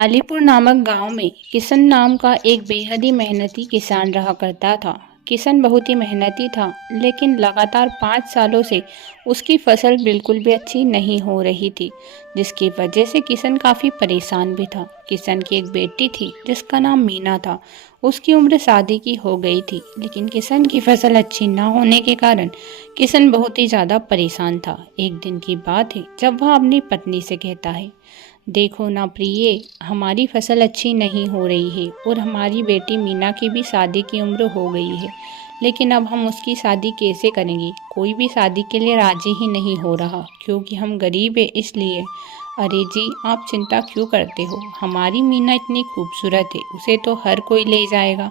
अलीपुर नामक गांव में किशन नाम का एक बेहद ही मेहनती किसान रहा करता था। किशन बहुत ही मेहनती था, लेकिन लगातार 5 सालों से उसकी फसल बिल्कुल भी अच्छी नहीं हो रही थी, जिसकी वजह से किशन काफ़ी परेशान भी था। किशन की एक बेटी थी जिसका नाम मीना था। उसकी उम्र शादी की हो गई थी, लेकिन किशन की फसल अच्छी ना होने के कारण किशन बहुत ही ज़्यादा परेशान था। एक दिन की बात है जब वह अपनी पत्नी से कहता है, देखो ना प्रिय, हमारी फसल अच्छी नहीं हो रही है और हमारी बेटी मीना की भी शादी की उम्र हो गई है, लेकिन अब हम उसकी शादी कैसे करेंगे? कोई भी शादी के लिए राजी ही नहीं हो रहा, क्योंकि हम गरीब है इसलिए। अरे जी, आप चिंता क्यों करते हो? हमारी मीना इतनी खूबसूरत है, उसे तो हर कोई ले जाएगा।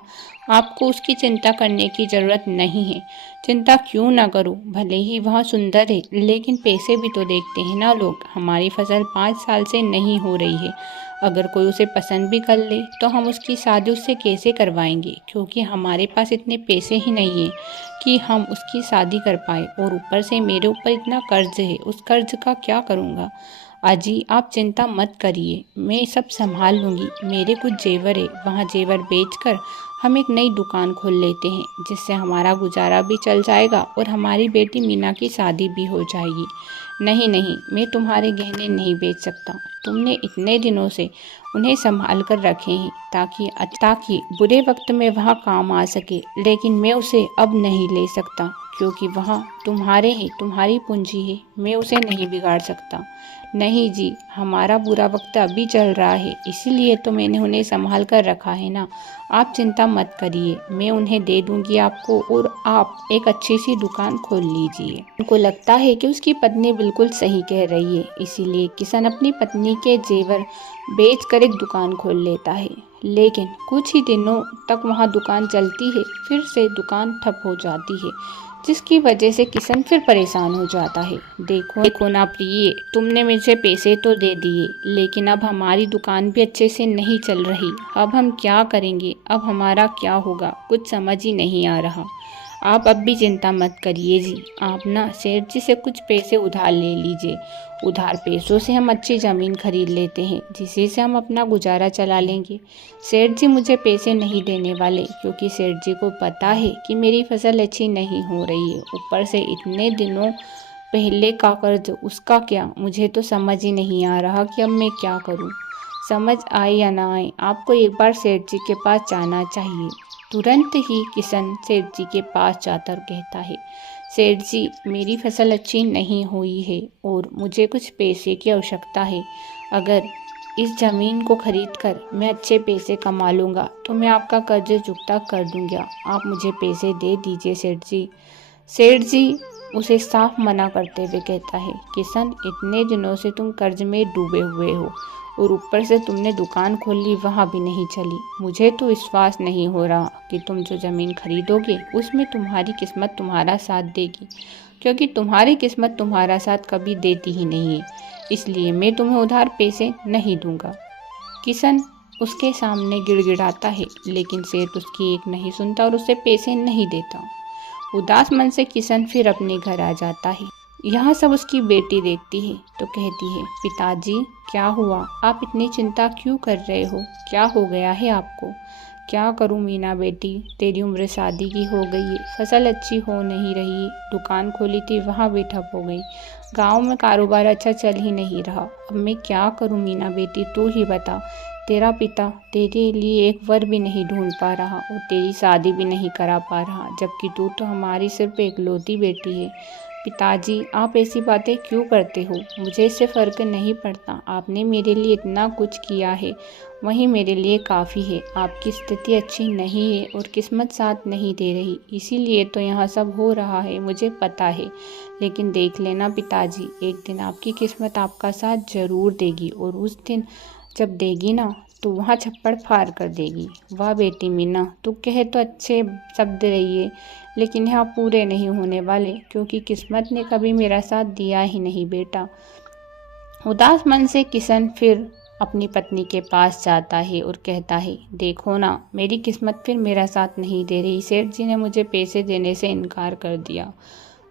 आपको उसकी चिंता करने की ज़रूरत नहीं है। चिंता क्यों ना करो, भले ही वह सुंदर है, लेकिन पैसे भी तो देखते हैं ना लोग। हमारी फसल 5 साल से नहीं हो रही है। अगर कोई उसे पसंद भी कर ले तो हम उसकी शादी उससे कैसे करवाएंगे, क्योंकि हमारे पास इतने पैसे ही नहीं हैं कि हम उसकी शादी कर पाए। और ऊपर से मेरे ऊपर इतना कर्ज है, उस कर्ज का क्या करूँगा? अजी, आप चिंता मत करिए, मैं सब संभाल लूँगी। मेरे कुछ जेवर है, वहाँ जेवर बेचकर हम एक नई दुकान खोल लेते हैं, जिससे हमारा गुजारा भी चल जाएगा और हमारी बेटी मीना की शादी भी हो जाएगी। नहीं नहीं, मैं तुम्हारे गहने नहीं बेच सकता। तुमने इतने दिनों से उन्हें संभाल कर रखे हैं ताकि बुरे वक्त में वह काम आ सके, लेकिन मैं उसे अब नहीं ले सकता, क्योंकि वह तुम्हारे हैं, तुम्हारी पूंजी है। मैं उसे नहीं बिगाड़ सकता। नहीं जी, हमारा बुरा वक्त अभी चल रहा है, इसीलिए तो मैंने उन्हें संभाल कर रखा है ना। आप चिंता मत करिए, मैं उन्हें दे दूंगी आपको, और आप एक अच्छी सी दुकान खोल लीजिए। उनको लगता है कि उसकी पत्नी बिल्कुल सही कह रही है, इसीलिए किशन अपनी पत्नी के जेवर बेचकर एक दुकान खोल लेता है। लेकिन कुछ ही दिनों तक वहाँ दुकान चलती है, फिर से दुकान ठप हो जाती है, जिसकी वजह से किशन फिर परेशान हो जाता है। देखो देखो ना प्रिय, तुमने मुझे पैसे तो दे दिए, लेकिन अब हमारी दुकान भी अच्छे से नहीं चल रही। अब हम क्या करेंगे? अब हमारा क्या होगा? कुछ समझ ही नहीं आ रहा। आप अब भी चिंता मत करिए जी, आप ना सेठ जी से कुछ पैसे उधार ले लीजिए। उधार पैसों से हम अच्छी ज़मीन खरीद लेते हैं, जिससे से हम अपना गुजारा चला लेंगे। सेठ जी मुझे पैसे नहीं देने वाले, क्योंकि सेठ जी को पता है कि मेरी फसल अच्छी नहीं हो रही है। ऊपर से इतने दिनों पहले का कर्ज, उसका क्या? मुझे तो समझ ही नहीं आ रहा कि अब मैं क्या करूं। समझ आए या ना आए, आपको एक बार सेठ जी के पास जाना चाहिए। तुरंत ही किशन सेठ जी के पास जाता और कहता है, सेठ जी, मेरी फसल अच्छी नहीं हुई है और मुझे कुछ पैसे की आवश्यकता है। अगर इस ज़मीन को खरीद कर मैं अच्छे पैसे कमा लूँगा तो मैं आपका कर्ज चुकता कर दूँगा। आप मुझे पैसे दे दीजिए सेठ जी। सेठ जी उसे साफ मना करते हुए कहता है, किशन, इतने दिनों से तुम कर्ज में डूबे हुए हो और ऊपर से तुमने दुकान खोल ली, वहाँ भी नहीं चली। मुझे तो विश्वास नहीं हो रहा कि तुम जो ज़मीन खरीदोगे उसमें तुम्हारी किस्मत तुम्हारा साथ देगी, क्योंकि तुम्हारी किस्मत तुम्हारा साथ कभी देती ही नहीं है। इसलिए मैं तुम्हें उधार पैसे नहीं दूंगा। किशन उसके सामने गिड़गिड़ाता है, लेकिन सेठ उसकी एक नहीं सुनता और उसे पैसे नहीं देता। उदास मन से किशन फिर अपने घर आ जाता है। यहाँ सब उसकी बेटी देखती है तो कहती है, पिताजी, क्या हुआ? आप इतनी चिंता क्यों कर रहे हो? क्या हो गया है आपको? क्या करूँ मीना बेटी, तेरी उम्र शादी की हो गई है, फसल अच्छी हो नहीं रही, दुकान खोली थी वहाँ भी ठप हो गई, गांव में कारोबार अच्छा चल ही नहीं रहा। अब मैं क्या करूँ मीना बेटी, तू ही बता। तेरा पिता तेरे लिए एक वर भी नहीं ढूंढ पा रहा और तेरी शादी भी नहीं करा पा रहा, जबकि तू तो हमारी सिर्फ एकलौती बेटी है। पिताजी, आप ऐसी बातें क्यों करते हो? मुझे इससे फ़र्क नहीं पड़ता। आपने मेरे लिए इतना कुछ किया है, वही मेरे लिए काफ़ी है। आपकी स्थिति अच्छी नहीं है और किस्मत साथ नहीं दे रही, इसीलिए तो यहाँ सब हो रहा है, मुझे पता है। लेकिन देख लेना पिताजी, एक दिन आपकी किस्मत आपका साथ ज़रूर देगी, और उस दिन जब देगी ना, तो वहाँ छप्पड़ फाड़ कर देगी। वाह बेटी मीना, तू कहे तो अच्छे शब्द रहिए, लेकिन यहाँ पूरे नहीं होने वाले, क्योंकि किस्मत ने कभी मेरा साथ दिया ही नहीं बेटा। उदास मन से किशन फिर अपनी पत्नी के पास जाता है और कहता है, देखो ना, मेरी किस्मत फिर मेरा साथ नहीं दे रही। सेठ जी ने मुझे पैसे देने से इनकार कर दिया।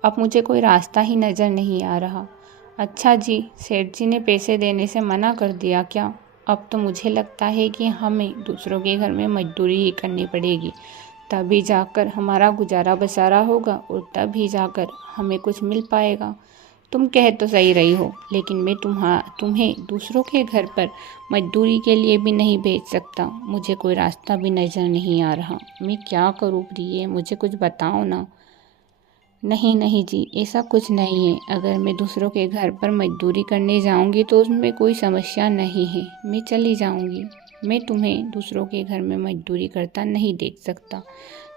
अब मुझे कोई रास्ता ही नज़र नहीं आ रहा। अच्छा जी, सेठ जी ने पैसे देने से मना कर दिया क्या? अब तो मुझे लगता है कि हमें दूसरों के घर में मजदूरी ही करनी पड़ेगी, तभी जाकर हमारा गुजारा बसारा होगा और तभी जाकर हमें कुछ मिल पाएगा। तुम कह तो सही रही हो, लेकिन मैं तुम्हें दूसरों के घर पर मजदूरी के लिए भी नहीं भेज सकता। मुझे कोई रास्ता भी नज़र नहीं आ रहा। मैं क्या करूँ प्रिय, मुझे कुछ बताओ ना। नहीं नहीं जी, ऐसा कुछ नहीं है। अगर मैं दूसरों के घर पर मजदूरी करने जाऊंगी तो उसमें कोई समस्या नहीं है, मैं चली जाऊंगी। मैं तुम्हें दूसरों के घर में मजदूरी करता नहीं देख सकता।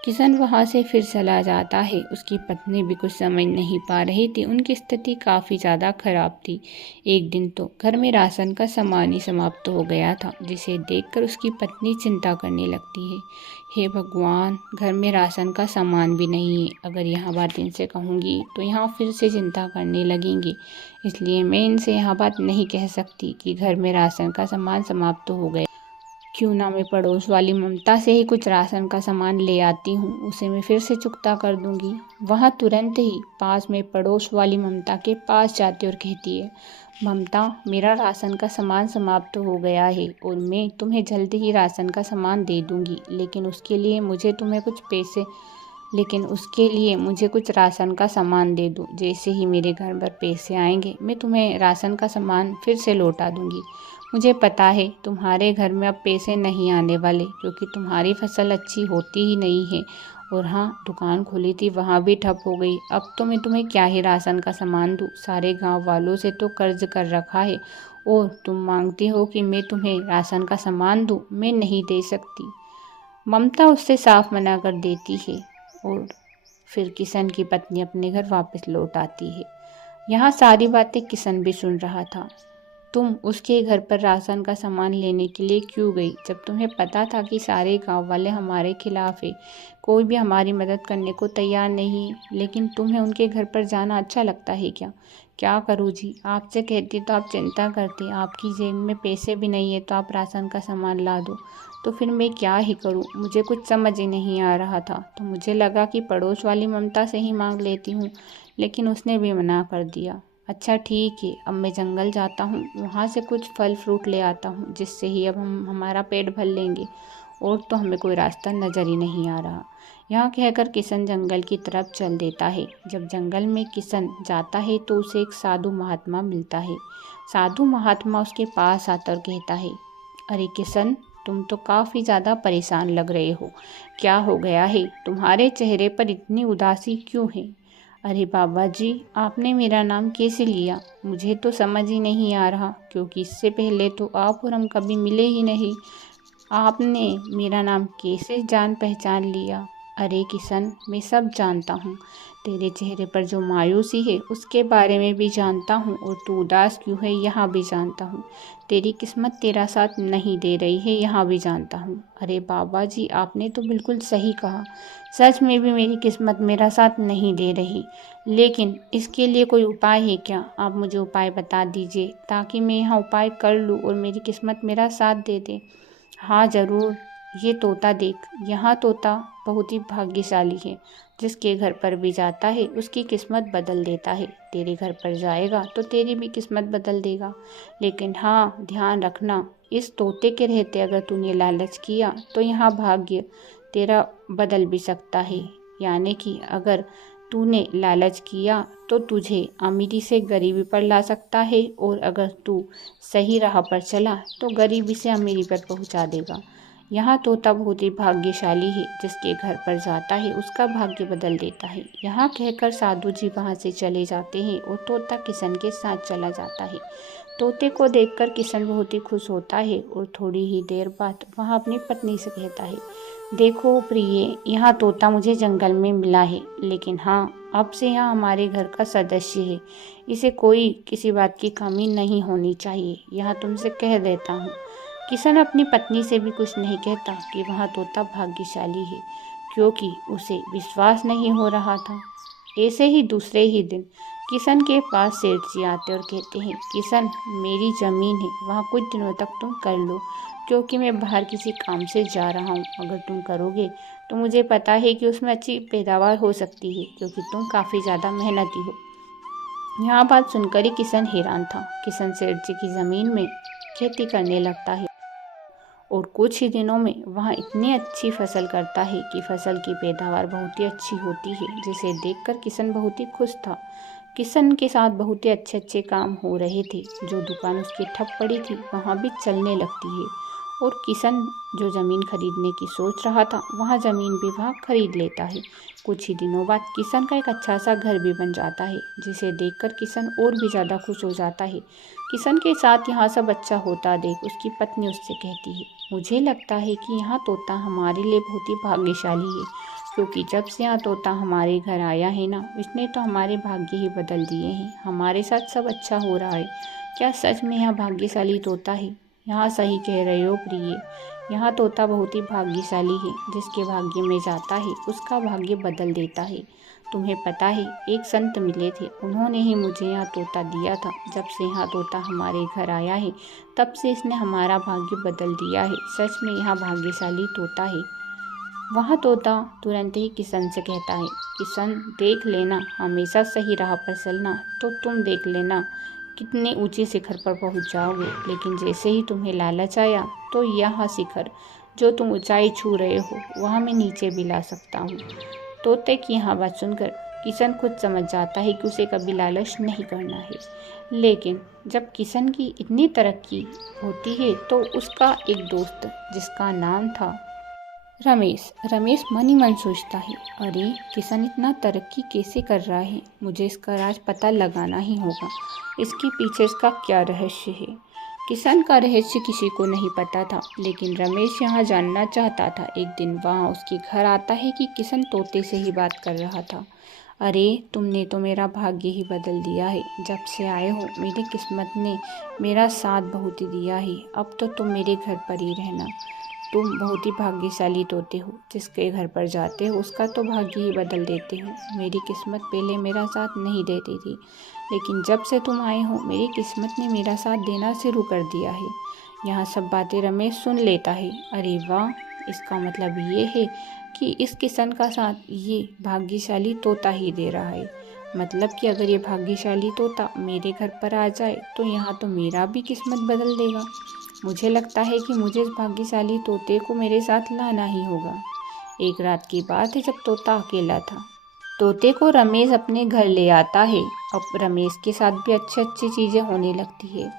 किशन वहाँ से फिर चला जाता है। उसकी पत्नी भी कुछ समझ नहीं पा रही थी। उनकी स्थिति काफ़ी ज़्यादा खराब थी। एक दिन तो घर में राशन का सामान ही समाप्त हो गया था, जिसे देखकर उसकी पत्नी चिंता करने लगती है। हे भगवान, घर में राशन का सामान भी नहीं है। अगर यह बात इनसे कहूँगी तो यहाँ फिर से चिंता करने लगेंगे, इसलिए मैं इनसे यह बात नहीं कह सकती कि घर में राशन का सामान समाप्त हो गया। क्यों ना मैं पड़ोस वाली ममता से ही कुछ राशन का सामान ले आती हूँ, उसे मैं फिर से चुकता कर दूंगी। वह तुरंत ही पास में पड़ोस वाली ममता के पास जाती और कहती है, ममता, मेरा राशन का सामान समाप्त हो गया है और मैं तुम्हें जल्दी ही राशन का सामान दे दूंगी, लेकिन उसके लिए मुझे कुछ राशन का सामान दे दो। जैसे ही मेरे घर पर पैसे आएंगे मैं तुम्हें राशन का सामान फिर से लौटा दूंगी। मुझे पता है तुम्हारे घर में अब पैसे नहीं आने वाले, क्योंकि तुम्हारी फसल अच्छी होती ही नहीं है। और हाँ, दुकान खुली थी वहाँ भी ठप हो गई। अब तो मैं तुम्हें क्या ही राशन का सामान दूँ, सारे गांव वालों से तो कर्ज कर रखा है और तुम मांगती हो कि मैं तुम्हें राशन का सामान दूँ। मैं नहीं दे सकती। ममता उससे साफ मना कर देती है और फिर किशन की पत्नी अपने घर वापस लौट आती है। यहाँ सारी बातें किशन भी सुन रहा था। तुम उसके घर पर राशन का सामान लेने के लिए क्यों गई, जब तुम्हें पता था कि सारे गांव वाले हमारे खिलाफ है, कोई भी हमारी मदद करने को तैयार नहीं है। लेकिन तुम्हें उनके घर पर जाना अच्छा लगता है क्या? क्या करूँ जी, आपसे कहती तो आप चिंता करती, आपकी जेब में पैसे भी नहीं है तो आप राशन का सामान ला दो। तो फिर मैं क्या ही करूँ, मुझे कुछ समझ ही नहीं आ रहा था। तो मुझे लगा कि पड़ोस वाली ममता से ही मांग लेती हूँ, लेकिन उसने भी मना कर दिया। अच्छा ठीक है, अब मैं जंगल जाता हूँ, वहाँ से कुछ फल फ्रूट ले आता हूँ, जिससे ही अब हम हमारा पेट भर लेंगे। और तो हमें कोई रास्ता नज़र ही नहीं आ रहा। यहाँ कहकर किशन जंगल की तरफ चल देता है। जब जंगल में किशन जाता है तो उसे एक साधु महात्मा मिलता है। साधु महात्मा उसके पास आता और कहता है, अरे किशन, तुम तो काफ़ी ज़्यादा परेशान लग रहे हो। क्या हो गया है? तुम्हारे चेहरे पर इतनी उदासी क्यों है? अरे बाबा जी, आपने मेरा नाम कैसे लिया? मुझे तो समझ ही नहीं आ रहा, क्योंकि इससे पहले तो आप और हम कभी मिले ही नहीं। आपने मेरा नाम कैसे जान पहचान लिया? अरे किशन, मैं सब जानता हूँ। तेरे चेहरे पर जो मायूसी है उसके बारे में भी जानता हूँ, और तू उदास क्यों है यहाँ भी जानता हूँ। तेरी किस्मत तेरा साथ नहीं दे रही है यहाँ भी जानता हूँ। अरे बाबा जी, आपने तो बिल्कुल सही कहा। सच में भी मेरी किस्मत मेरा साथ नहीं दे रही, लेकिन इसके लिए कोई उपाय है क्या? आप मुझे उपाय बता दीजिए ताकि मैं यहाँ उपाय कर लूँ और मेरी किस्मत मेरा साथ दे दे। हाँ ज़रूर, ये तोता देख, यहाँ तोता बहुत ही भाग्यशाली है। जिसके घर पर भी जाता है उसकी किस्मत बदल देता है। तेरे घर पर जाएगा तो तेरी भी किस्मत बदल देगा। लेकिन हाँ, ध्यान रखना, इस तोते के रहते अगर तूने लालच किया तो यहाँ भाग्य तेरा बदल भी सकता है। यानी कि अगर तूने लालच किया तो तुझे अमीरी से गरीबी पर ला सकता है, और अगर तू सही राह पर चला तो गरीबी से अमीरी पर पहुंचा देगा। यहाँ तोता बहुत ही भाग्यशाली है, जिसके घर पर जाता है उसका भाग्य बदल देता है। यहाँ कहकर साधु जी वहाँ से चले जाते हैं और तोता किशन के साथ चला जाता है। तोते को देखकर किशन बहुत ही खुश होता है और थोड़ी ही देर बाद वह अपनी पत्नी से कहता है, देखो प्रिय, यहाँ तोता मुझे जंगल में मिला है, लेकिन हाँ, अब से यहाँ हमारे घर का सदस्य है। इसे कोई किसी बात की कमी नहीं होनी चाहिए, यह तुमसे कह देता हूँ। किशन अपनी पत्नी से भी कुछ नहीं कहता कि वह तोता भाग्यशाली है, क्योंकि उसे विश्वास नहीं हो रहा था। ऐसे ही दूसरे ही दिन किशन के पास सेठ जी आते और कहते हैं, किशन, मेरी ज़मीन है, वहाँ कुछ दिनों तक तुम कर लो, क्योंकि मैं बाहर किसी काम से जा रहा हूँ। अगर तुम करोगे तो मुझे पता है कि उसमें अच्छी पैदावार हो सकती है, क्योंकि तुम काफ़ी ज़्यादा मेहनती हो। यहाँ बात सुनकर ही किशन हैरान था। किशन सेठ जी की ज़मीन में खेती करने लगता है और कुछ ही दिनों में वह इतनी अच्छी फसल करता है कि फसल की पैदावार बहुत ही अच्छी होती है, जिसे देखकर किशन बहुत ही खुश था। किशन के साथ बहुत ही अच्छे अच्छे काम हो रहे थे। जो दुकान उसकी ठप पड़ी थी वहाँ भी चलने लगती है और किशन जो ज़मीन खरीदने की सोच रहा था वहाँ ज़मीन भी वह खरीद लेता है। कुछ ही दिनों बाद किशन का एक अच्छा सा घर भी बन जाता है, जिसे देखकर किशन और भी ज़्यादा खुश हो जाता है। किशन के साथ यहाँ सब अच्छा होता देख उसकी पत्नी उससे कहती है, मुझे लगता है कि यहाँ तोता हमारे लिए बहुत ही भाग्यशाली है, क्योंकि जब से यहाँ तोता हमारे घर आया है ना, इसने तो हमारे भाग्य ही बदल दिए हैं। हमारे साथ सब अच्छा हो रहा है। क्या सच में यहाँ भाग्यशाली तोता है? यहाँ सही कह रहे हो प्रिय, यहाँ तोता बहुत ही भाग्यशाली है। जिसके भाग्य में जाता है उसका भाग्य बदल देता है। तुम्हें पता है, एक संत मिले थे, उन्होंने ही मुझे यहाँ तोता दिया था। जब से यहाँ तोता हमारे घर आया है तब से इसने हमारा भाग्य बदल दिया है। सच में यहाँ भाग्यशाली तोता है। वह तोता तुरंत ही किशन से कहता है, किशन देख लेना, हमेशा सही राह पर चलना तो तुम देख लेना कितने ऊंचे शिखर पर पहुंच जाओगे। लेकिन जैसे ही तुम्हें लालच आया तो यह शिखर जो तुम ऊंचाई छू रहे हो वह मैं नीचे भी ला सकता हूँ। तोते की यह बात सुनकर किशन खुद समझ जाता है कि उसे कभी लालच नहीं करना है। लेकिन जब किशन की इतनी तरक्की होती है तो उसका एक दोस्त जिसका नाम था रमेश मन ही मन सोचता है, अरे किशन इतना तरक्की कैसे कर रहा है, मुझे इसका राज पता लगाना ही होगा। इसके पीछे इसका क्या रहस्य है? किशन का रहस्य किसी को नहीं पता था, लेकिन रमेश यहाँ जानना चाहता था। एक दिन वहाँ उसके घर आता है कि किशन तोते से ही बात कर रहा था। अरे तुमने तो मेरा भाग्य ही बदल दिया है। जब से आए हो मेरी किस्मत ने मेरा साथ बहुत ही दिया है। अब तो तुम मेरे घर पर ही रहना। तुम बहुत ही भाग्यशाली तोते हो, जिसके घर पर जाते हो उसका तो भाग्य ही बदल देते हो। मेरी किस्मत पहले मेरा साथ नहीं देती थी, लेकिन जब से तुम आए हो मेरी किस्मत ने मेरा साथ देना शुरू कर दिया है। यहाँ सब बातें रमेश सुन लेता है। अरे वाह, इसका मतलब ये है कि इस किशन का साथ ये भाग्यशाली तोता ही दे रहा है। मतलब कि अगर ये भाग्यशाली तोता मेरे घर पर आ जाए तो यहाँ तो मेरा भी किस्मत बदल देगा। मुझे लगता है कि मुझे इस भाग्यशाली तोते को मेरे साथ लाना ही होगा। एक रात की बात है जब तोता अकेला था। तोते को रमेश अपने घर ले आता है। अब रमेश के साथ भी अच्छी अच्छी चीज़ें होने लगती है।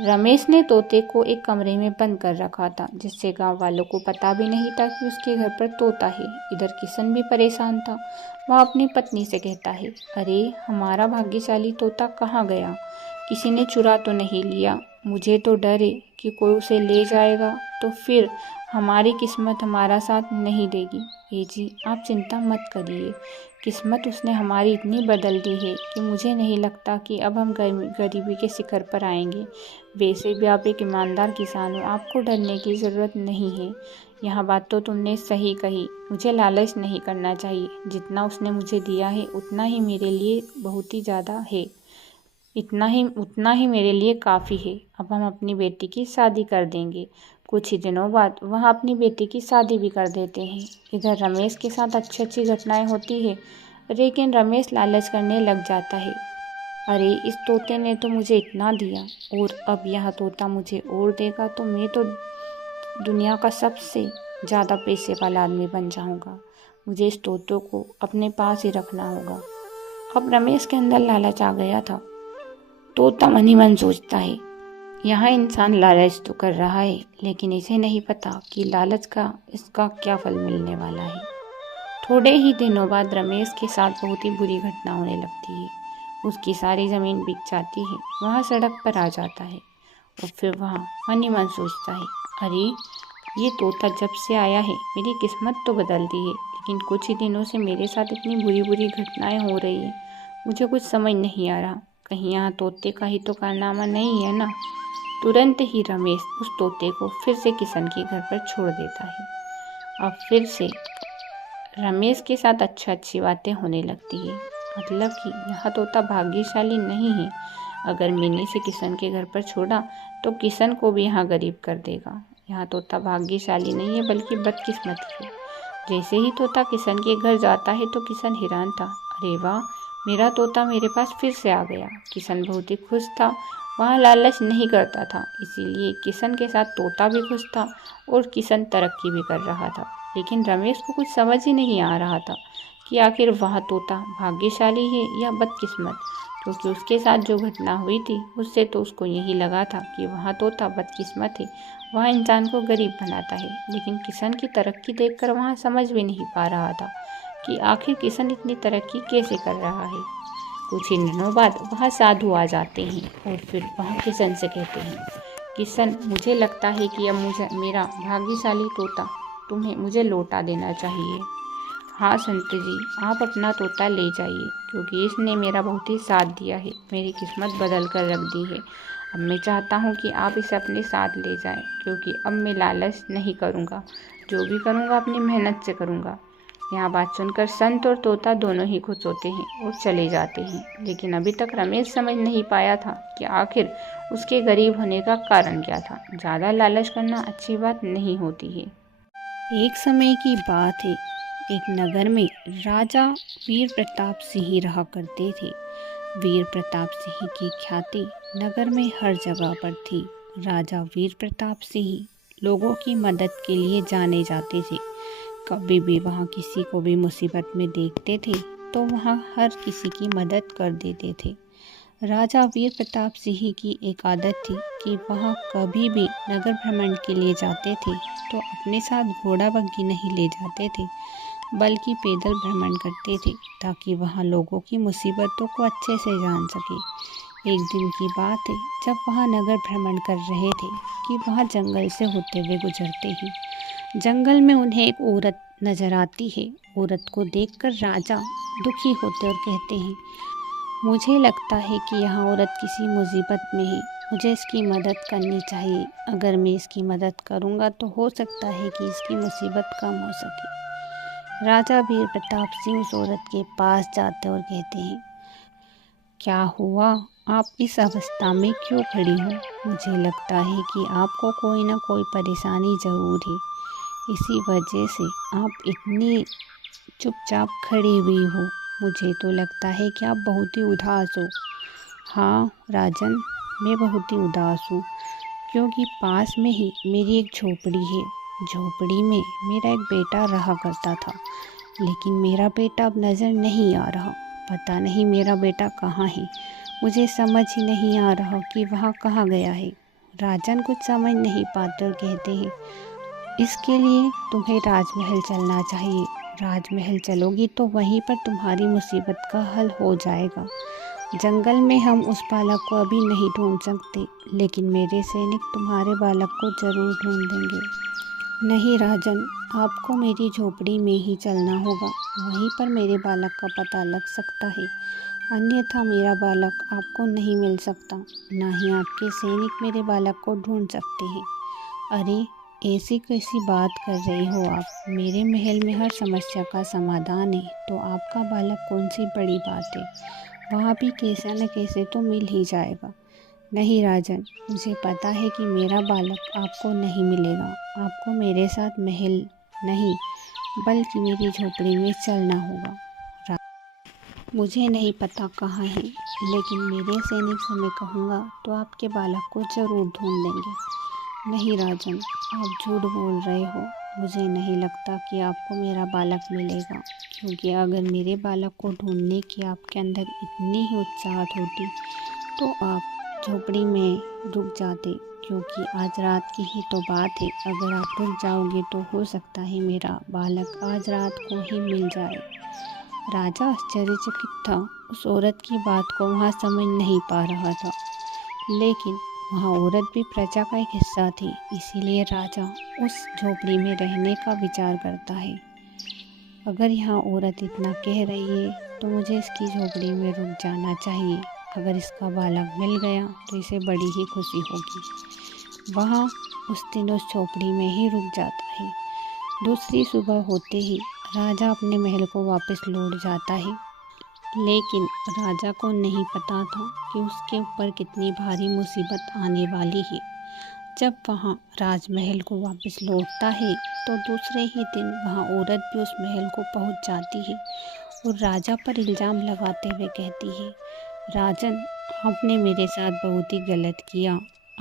रमेश ने तोते को एक कमरे में बंद कर रखा था, जिससे गांव वालों को पता भी नहीं था कि उसके घर पर तोता है। इधर किशन भी परेशान था। वह अपनी पत्नी से कहता है, अरे हमारा भाग्यशाली तोता कहाँ गया? किसी ने चुरा तो नहीं लिया? मुझे तो डर है कि कोई उसे ले जाएगा तो फिर हमारी किस्मत हमारा साथ नहीं देगी। ए जी, आप चिंता मत करिए, किस्मत उसने हमारी इतनी बदल दी है कि मुझे नहीं लगता कि अब हम गरीबी के शिखर पर आएंगे। वैसे भी आप एक ईमानदार किसान हो, आपको डरने की ज़रूरत नहीं है। यह बात तो तुमने सही कही, मुझे लालच नहीं करना चाहिए। जितना उसने मुझे दिया है उतना ही मेरे लिए बहुत ही ज़्यादा है, उतना ही मेरे लिए काफ़ी है। अब हम अपनी बेटी की शादी कर देंगे। कुछ ही दिनों बाद वह अपनी बेटी की शादी भी कर देते हैं। इधर रमेश के साथ अच्छी अच्छी घटनाएं होती है, लेकिन रमेश लालच करने लग जाता है। अरे इस तोते ने तो मुझे इतना दिया और अब यह तोता मुझे और देगा तो मैं तो दुनिया का सबसे ज़्यादा पैसे वाला आदमी बन जाऊंगा। मुझे इस तोते को अपने पास ही रखना होगा। अब रमेश के अंदर लालच आ गया था। तोता मन ही मन सोचता है, यहाँ इंसान लालच तो कर रहा है, लेकिन इसे नहीं पता कि लालच का इसका क्या फल मिलने वाला है। थोड़े ही दिनों बाद रमेश के साथ बहुत ही बुरी घटना होने लगती है। उसकी सारी ज़मीन बिक जाती है। वह सड़क पर आ जाता है और फिर वह मन ही मन सोचता है, अरे ये तोता जब से आया है मेरी किस्मत तो बदल दी है, लेकिन कुछ ही दिनों से मेरे साथ इतनी बुरी बुरी घटनाएं हो रही है। मुझे कुछ समझ नहीं आ रहा, कहीं यहाँ तोते का ही तो कारनामा नहीं है ना। तुरंत ही रमेश उस तोते को फिर से किशन के घर पर छोड़ देता है। अब फिर से रमेश के साथ अच्छी बातें होने लगती है। मतलब कि यह तोता भाग्यशाली नहीं है। अगर मैंने इसे किशन के घर पर छोड़ा तो किशन को भी यहाँ गरीब कर देगा। यह तोता भाग्यशाली नहीं है बल्कि बदकिस्मत है। जैसे ही तोता किशन के घर जाता है तो किशन हैरान था। अरे वाह, मेरा तोता मेरे पास फिर से आ गया। किशन बहुत ही खुश था। वह लालच नहीं करता था, इसीलिए किशन के साथ तोता भी खुश था और किशन तरक्की भी कर रहा था। लेकिन रमेश को कुछ समझ ही नहीं आ रहा था कि आखिर वह तोता भाग्यशाली है या बदकिस्मत, क्योंकि उसके साथ जो घटना हुई थी उससे तो उसको यही लगा था कि वह तोता बदकिस्मत है, वह इंसान को गरीब बनाता है। लेकिन किशन की तरक्की देखकर वह समझ भी नहीं पा रहा था कि आखिर किशन इतनी तरक्की कैसे कर रहा है। कुछ ही दिनों बाद वह साधु आ जाते हैं और फिर वह किशन से कहते हैं, किशन, मुझे लगता है कि अब मुझे मेरा भाग्यशाली तोता तुम्हें मुझे लौटा देना चाहिए। हाँ संत जी, आप अपना तोता ले जाइए, क्योंकि इसने मेरा बहुत ही साथ दिया है, मेरी किस्मत बदल कर रख दी है। अब मैं चाहता हूँ कि आप इसे अपने साथ ले जाएं, क्योंकि अब मैं लालच नहीं करूँगा, जो भी करूँगा अपनी मेहनत से करूँगा। यहाँ बात सुनकर संत और तोता दोनों ही खुश होते हैं और चले जाते हैं। लेकिन अभी तक रमेश समझ नहीं पाया था कि आखिर उसके गरीब होने का कारण क्या था। ज़्यादा लालच करना अच्छी बात नहीं होती है। एक समय की बात है, एक नगर में राजा वीर प्रताप सिंह रहा करते थे। वीर प्रताप सिंह की ख्याति नगर में हर जगह पर थी। राजा वीर प्रताप सिंह लोगों की मदद के लिए जाने जाते थे। कभी भी वहाँ किसी को भी मुसीबत में देखते थे तो वहाँ हर किसी की मदद कर देते थे। राजा वीर प्रताप सिंह की एक आदत थी कि वह कभी भी नगर भ्रमण के लिए जाते थे तो अपने साथ घोड़ा बग्घी नहीं ले जाते थे, बल्कि पैदल भ्रमण करते थे, ताकि वहाँ लोगों की मुसीबतों को अच्छे से जान सके। एक दिन की बात है, जब वहाँ नगर भ्रमण कर रहे थे कि वहाँ जंगल से होते हुए गुजरते ही जंगल में उन्हें एक औरत नजर आती है। औरत को देखकर राजा दुखी होते और कहते हैं, मुझे लगता है कि यह औरत किसी मुसीबत में है, मुझे इसकी मदद करनी चाहिए। अगर मैं इसकी मदद करूंगा तो हो सकता है कि इसकी मुसीबत कम हो सके। राजा वीर प्रताप सिंह उस औरत के पास जाते और कहते हैं, क्या हुआ, आप इस अवस्था में क्यों खड़ी हो? मुझे लगता है कि आपको कोई ना कोई परेशानी ज़रूर है, इसी वजह से आप इतनी चुपचाप खड़ी हुई हो। मुझे तो लगता है कि आप बहुत ही उदास हो। हाँ राजन, मैं बहुत ही उदास हूँ, क्योंकि पास में ही मेरी एक झोपड़ी है। झोपड़ी में मेरा एक बेटा रहा करता था, लेकिन मेरा बेटा अब नज़र नहीं आ रहा। पता नहीं मेरा बेटा कहाँ है, मुझे समझ ही नहीं आ रहा कि वह कहाँ गया है। राजन कुछ समझ नहीं पाते और कहते हैं, इसके लिए तुम्हें राजमहल चलना चाहिए। राजमहल चलोगी तो वहीं पर तुम्हारी मुसीबत का हल हो जाएगा। जंगल में हम उस बालक को अभी नहीं ढूंढ सकते, लेकिन मेरे सैनिक तुम्हारे बालक को ज़रूर ढूंढ देंगे। नहीं राजन, आपको मेरी झोपड़ी में ही चलना होगा, वहीं पर मेरे बालक का पता लग सकता है, अन्यथा मेरा बालक आपको नहीं मिल सकता, ना ही आपके सैनिक मेरे बालक को ढूंढ सकते हैं। अरे ऐसी कैसी बात कर रही हो आप? मेरे महल में हर समस्या का समाधान है, तो आपका बालक कौन सी बड़ी बात है? वहाँ भी कैसे न कैसे तो मिल ही जाएगा। नहीं राजन, मुझे पता है कि मेरा बालक आपको नहीं मिलेगा। आपको मेरे साथ महल नहीं, बल्कि मेरी झोपड़ी में चलना होगा। मुझे नहीं पता कहाँ है, लेकिन मेरे सैनिक से मैं कहूँगा तो आपके बालक को ज़रूर ढूंढ देंगे। नहीं राजन, आप झूठ बोल रहे हो। मुझे नहीं लगता कि आपको मेरा बालक मिलेगा, क्योंकि अगर मेरे बालक को ढूंढने की आपके अंदर इतनी ही उत्साहत होती तो आप झोपड़ी में रुक जाते, क्योंकि आज रात की ही तो बात है। अगर आप रुक जाओगे तो हो सकता है मेरा बालक आज रात को ही मिल जाए। राजा आश्चर्यचकित था, उस औरत की बात को वहाँ समझ नहीं पा रहा था, लेकिन वहाँ औरत भी प्रजा का एक हिस्सा थी, इसीलिए राजा उस झोपड़ी में रहने का विचार करता है। अगर यहाँ औरत इतना कह रही है तो मुझे इसकी झोपड़ी में रुक जाना चाहिए। अगर इसका बालक मिल गया तो इसे बड़ी ही खुशी होगी। वहाँ उस दिन उस झोपड़ी में ही रुक जाता है। दूसरी सुबह होते ही राजा अपने महल को वापस लौट जाता है, लेकिन राजा को नहीं पता था कि उसके ऊपर कितनी भारी मुसीबत आने वाली है। जब वहाँ राजमहल को वापस लौटता है तो दूसरे ही दिन वहाँ औरत भी उस महल को पहुँच जाती है और राजा पर इल्ज़ाम लगाते हुए कहती है, राजन, आपने मेरे साथ बहुत ही गलत किया।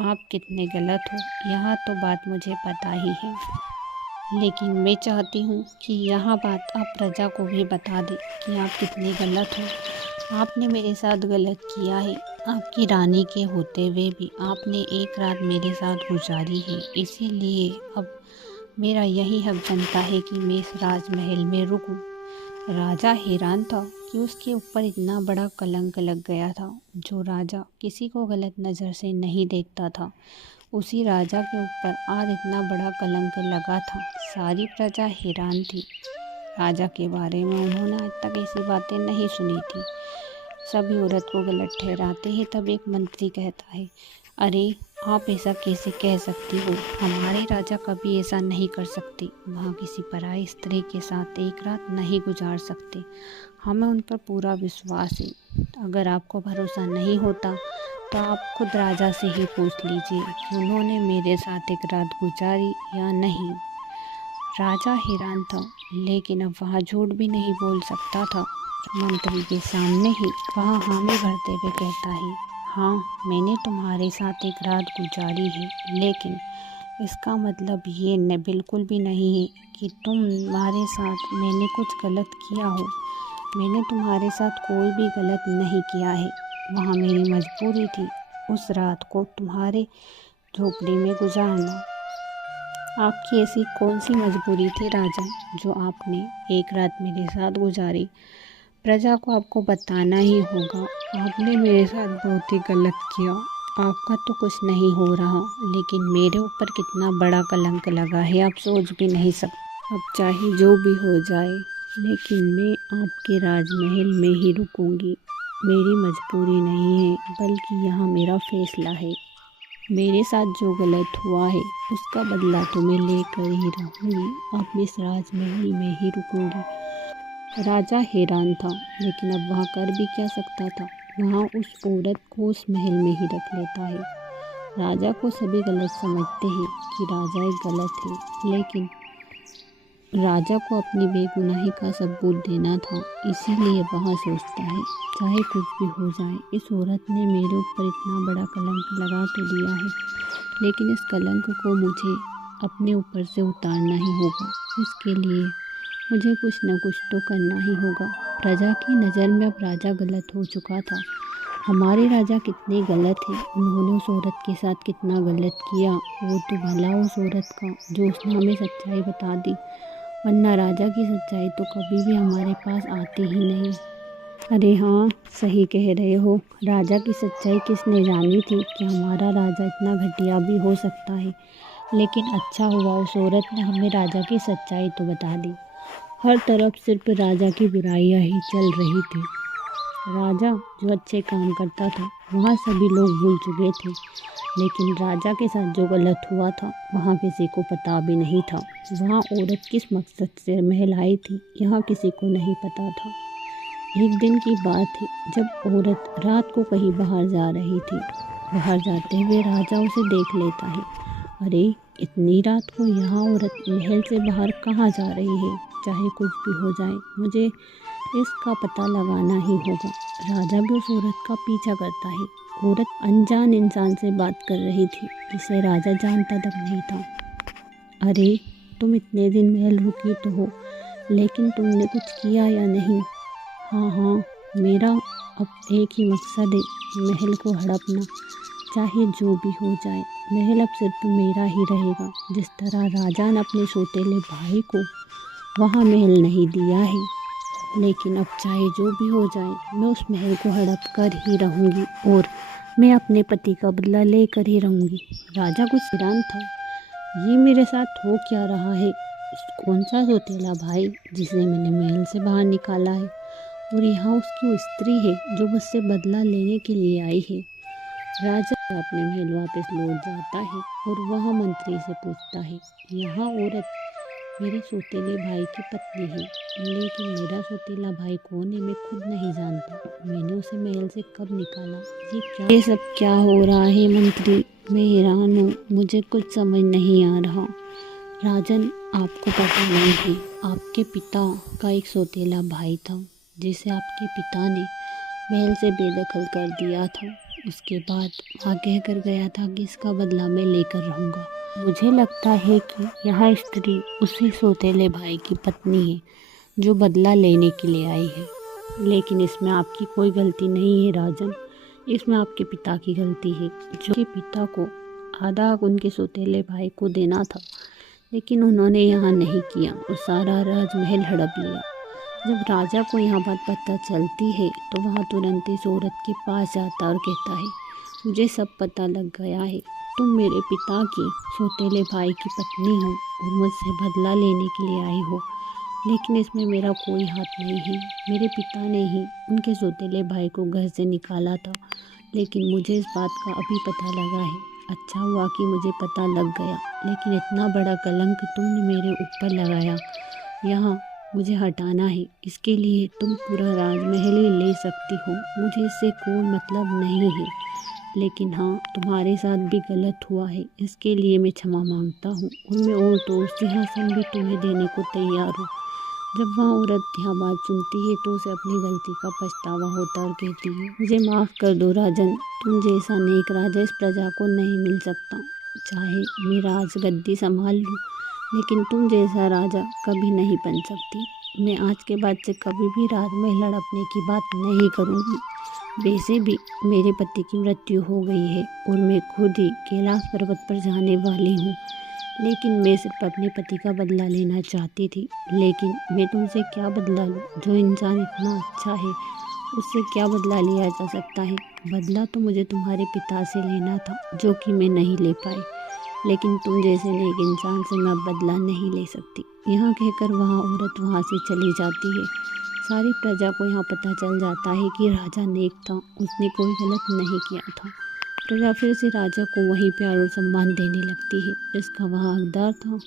आप कितने गलत हो यहाँ तो बात मुझे पता ही है, लेकिन मैं चाहती हूँ कि यहाँ बात आप प्रजा को भी बता दें कि आप कितने गलत हो। आपने मेरे साथ गलत किया है। आपकी रानी के होते हुए भी आपने एक रात मेरे साथ गुजारी है, इसीलिए अब मेरा यही हक बनता है कि मैं इस राजमहल में रुकूं। राजा हैरान था कि उसके ऊपर इतना बड़ा कलंक लग गया था। जो राजा किसी को गलत नज़र से नहीं देखता था, उसी राजा के ऊपर आज इतना बड़ा कलंक लगा था। सारी प्रजा हैरान थी राजा के बारे में। उन्होंने आज तक ऐसी बातें नहीं सुनी थी। सभी औरत को गलत ठहराते हैं। तब एक मंत्री कहता है, अरे आप ऐसा कैसे कह सकती हो? हमारे राजा कभी ऐसा नहीं कर सकते। वहाँ किसी पराई स्त्री के साथ एक रात नहीं गुजार सकते। हमें उन पर पूरा विश्वास है। अगर आपको भरोसा नहीं होता तो आप खुद राजा से ही पूछ लीजिए कि उन्होंने मेरे साथ एक रात गुजारी या नहीं। राजा हैरान था, लेकिन अब वहाँ झूठ भी नहीं बोल सकता था। मंत्री के सामने ही वहाँ हामी भरते हुए कहता है, हाँ मैंने तुम्हारे साथ एक रात गुजारी है, लेकिन इसका मतलब ये न बिल्कुल भी नहीं है कि तुम्हारे साथ मैंने कुछ गलत किया हो। मैंने तुम्हारे साथ कोई भी गलत नहीं किया है। वहाँ मेरी मजबूरी थी उस रात को तुम्हारे झोपड़ी में गुजारना। आपकी ऐसी कौन सी मजबूरी थी राजा, जो आपने एक रात मेरे साथ गुजारी? प्रजा को आपको बताना ही होगा। आपने मेरे साथ बहुत ही गलत किया। आपका तो कुछ नहीं हो रहा, लेकिन मेरे ऊपर कितना बड़ा कलंक लगा है आप सोच भी नहीं सकते। अब चाहे जो भी हो जाए, लेकिन मैं आपके राजमहल में ही रुकूंगी। मेरी मजबूरी नहीं है, बल्कि यहाँ मेरा फैसला है। मेरे साथ जो गलत हुआ है उसका बदला तो मैं लेकर ही रहूँगी। अब मैं इस राजमहल में ही रुकूंगी। राजा हैरान था, लेकिन अब वहाँ कर भी क्या सकता था। वहाँ उस औरत को उस महल में ही रख लेता है। राजा को सभी गलत समझते हैं कि राजा एक गलत है, लेकिन राजा को अपनी बेगुनाही का सबूत देना था, इसीलिए वहाँ सोचता है चाहे कुछ भी हो जाए, इस औरत ने मेरे ऊपर इतना बड़ा कलंक लगा तो दिया है, लेकिन इस कलंक को मुझे अपने ऊपर से उतारना ही होगा। इसके लिए मुझे कुछ न कुछ तो करना ही होगा। प्रजा की नज़र में अब राजा गलत हो चुका था। हमारे राजा कितने गलत हैं। उन्होंने उस औरत के साथ कितना गलत किया। वो तो भला उस औरत का जो उसने हमें सच्चाई बता दी, वरना राजा की सच्चाई तो कभी भी हमारे पास आती ही नहीं। अरे हाँ, सही कह रहे हो। राजा की सच्चाई किसने जानी थी कि हमारा राजा इतना घटिया भी हो सकता है। लेकिन अच्छा हुआ उस औरत ने हमें राजा की सच्चाई तो बता दी। हर तरफ सिर्फ राजा की बुराइयां ही चल रही थी। राजा जो अच्छे काम करता था वहाँ सभी लोग भूल चुके थे, लेकिन राजा के साथ जो गलत हुआ था वहाँ किसी को पता भी नहीं था। वहाँ औरत किस मकसद से महल आई थी यहाँ किसी को नहीं पता था। एक दिन की बात है जब औरत रात को कहीं बाहर जा रही थी। बाहर जाते हुए राजा उसे देख लेता है। अरे इतनी रात को यहाँ औरत महल से बाहर कहाँ जा रही है? चाहे कुछ भी हो जाए, मुझे इसका पता लगाना ही होगा। राजा भी उस औरत का पीछा करता है। औरत अनजान इंसान से बात कर रही थी जिसे राजा जानता तक नहीं था। अरे तुम इतने दिन महल रुकी तो हो, लेकिन तुमने कुछ किया या नहीं? हाँ हाँ, मेरा अब एक ही मकसद है, महल को हड़पना। चाहे जो भी हो जाए, महल अब सिर्फ मेरा ही रहेगा। जिस तरह राजा ने अपने सौतेले भाई को वहाँ महल नहीं दिया है, लेकिन अब चाहे जो भी हो जाए मैं उस महल को हड़प कर ही रहूँगी और मैं अपने पति का बदला लेकर ही रहूँगी। राजा कुछ हैरान था, ये मेरे साथ हो क्या रहा है? कौन सा सौतेला भाई जिसे मैंने महल से बाहर निकाला है, और यहाँ उसकी वो स्त्री है जो मुझसे बदला लेने के लिए आई है। राजा अपने महल वापस लौट जाता है और वह मंत्री से पूछता है, यहाँ औरत मेरे सौतेले भाई की पत्नी है, लेकिन मेरा सौतेला भाई कौन है मैं खुद नहीं जानता। मैंने उसे महल से कब निकाला? ये सब क्या हो रहा है मंत्री? मैं हैरान हूँ, मुझे कुछ समझ नहीं आ रहा। राजन, आपको पता नहीं है, आपके पिता का एक सौतेला भाई था जिसे आपके पिता ने महल से बेदखल कर दिया था। उसके बाद वहाँ कह कर गया था कि इसका बदला मैं लेकर रहूँगा। मुझे लगता है कि यह स्त्री उसी सौतेले भाई की पत्नी है जो बदला लेने के लिए आई है। लेकिन इसमें आपकी कोई गलती नहीं है राजन, इसमें आपके पिता की गलती है। जो कि पिता को आधा हक उनके सौतेले भाई को देना था, लेकिन उन्होंने यहाँ नहीं किया और सारा राजमहल हड़प लिया। जब राजा को यहाँ बात पता चलती है तो वह तुरंत इस औरत के पास जाता और कहता है, मुझे सब पता लग गया है, तुम मेरे पिता की सौतेले भाई की पत्नी हो और मुझसे बदला लेने के लिए आई हो। लेकिन इसमें मेरा कोई हाथ नहीं है। मेरे पिता ने ही उनके सौतेले भाई को घर से निकाला था, लेकिन मुझे इस बात का अभी पता लगा है। अच्छा हुआ कि मुझे पता लग गया, लेकिन इतना बड़ा कलंक तुमने मेरे ऊपर लगाया, यहाँ मुझे हटाना है। इसके लिए तुम पूरा राजमहल ही ले सकती हो, मुझे इससे कोई मतलब नहीं है। लेकिन हाँ, तुम्हारे साथ भी गलत हुआ है, इसके लिए मैं क्षमा मांगता हूँ और मैं और तो सिंहासन भी तुम्हें देने को तैयार हूँ। जब वह औरत यह बात सुनती है तो उसे अपनी गलती का पछतावा होता और कहती है, मुझे माफ़ कर दो राजन, तुम जैसा नेक राजा इस प्रजा को नहीं मिल सकता। चाहे मैं राजगद्दी संभाल लूँ, लेकिन तुम जैसा राजा कभी नहीं बन सकती। मैं आज के बाद से कभी भी राजमहल हड़पने की बात नहीं करूँगी। वैसे भी मेरे पति की मृत्यु हो गई है और मैं खुद ही कैलाश पर्वत पर जाने वाली हूँ। लेकिन मैं सिर्फ अपने पति का बदला लेना चाहती थी। लेकिन मैं तुमसे क्या बदला लूँ? जो इंसान इतना अच्छा है उससे क्या बदला लिया जा सकता है? बदला तो मुझे तुम्हारे पिता से लेना था, जो कि मैं नहीं ले पाई। लेकिन तुम जैसे नेक इंसान से मैं बदला नहीं ले सकती। यहाँ कहकर वह औरत वहाँ से चली जाती है। सारी प्रजा को यहाँ पता चल जाता है कि राजा नेक था, उसने कोई गलत नहीं किया था। प्रजा फिर से राजा को वही प्यार और सम्मान देने लगती है जिसका वह हकदार था।